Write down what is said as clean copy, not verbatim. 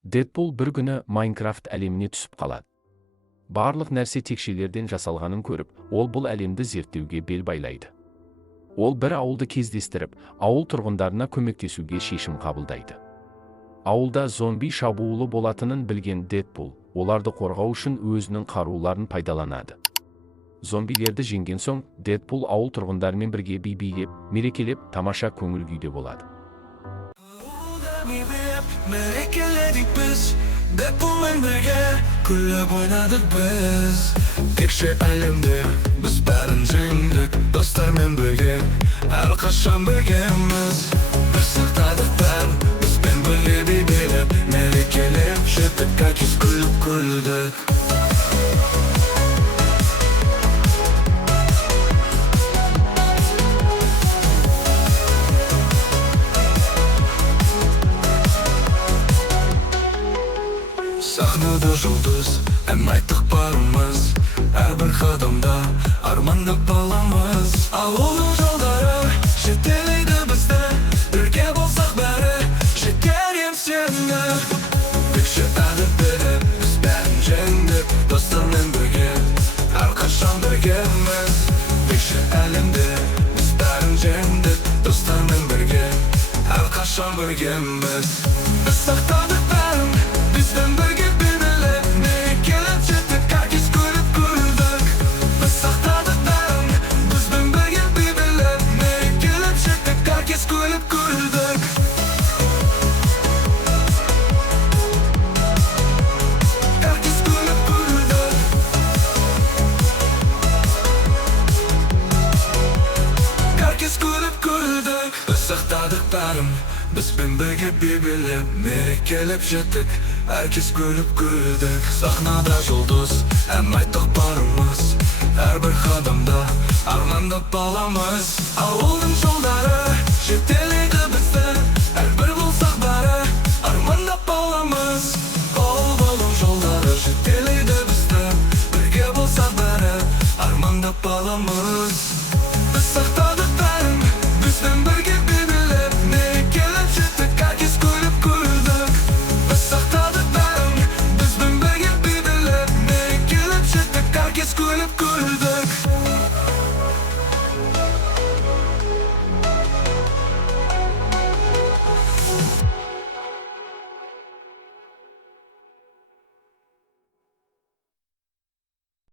Дэдпул бір күні Майнкрафт әлеміне түсіп қалады. Барлық нәрсе текшелерден жасалғанын көріп, ол бұл әлемді зерттеуге бел байлайды. Ол бір ауылды кездестіріп, ауыл тұрғындарына көмектесуге шешім қабылдайды. Ауылда зомби шабуылы болатынын білген Дэдпул, оларды қорғау үшін өзінің қаруларын пайдаланады. Зомбилерді жеңген соң, Дэдпул ауыл тұрғындарымен бірге би-билеп, мерекелеп, тамаша көңіл күйде болады. Мерекеледік біз, Дэдпулмен бірге күліп ойнадық біз. Текше әлемде біз бәрін жеңдік, достармен бірге әрқашан біргеміз. Біз сақтадық бәрін, бізбен бірге би-билеп, мерекелеп жеттік, әркез күліп күлдік. Сахнада жұлдыз, ән айттық барымыз, әрбір қадамда армандап баламыз. Ауылдың жолдары жетелейді бізді, бірге болсақ бәрі жетер еңсені. Текше әлемде біз бәрін жеңдік, достармен бірге әрқашан біргеміз. Текше әлемде біз бәрін жеңдік, достармен бірге әрқашан біргеміз. Біз сақтадық бәрін, бізбен бірге би-билеп, мерекелеп жеттік, әркез күліп күлдік. Біз сақтадық бәрін, бізбен бірге би-билеп, мерекелеп жеттік, әркез күліп күлдік. Әркез күліп күлдік. Әркез күліп күлдік. Біз сақтадық бәрін, бізбен бірге би-билеп, мерекелеп жеттік, әркез күліп күлдік. Сахнада жұлдыз, ән айттық барымыз, әрбір қадамда армандап баламыз. Ауылдың жолдары жетелейді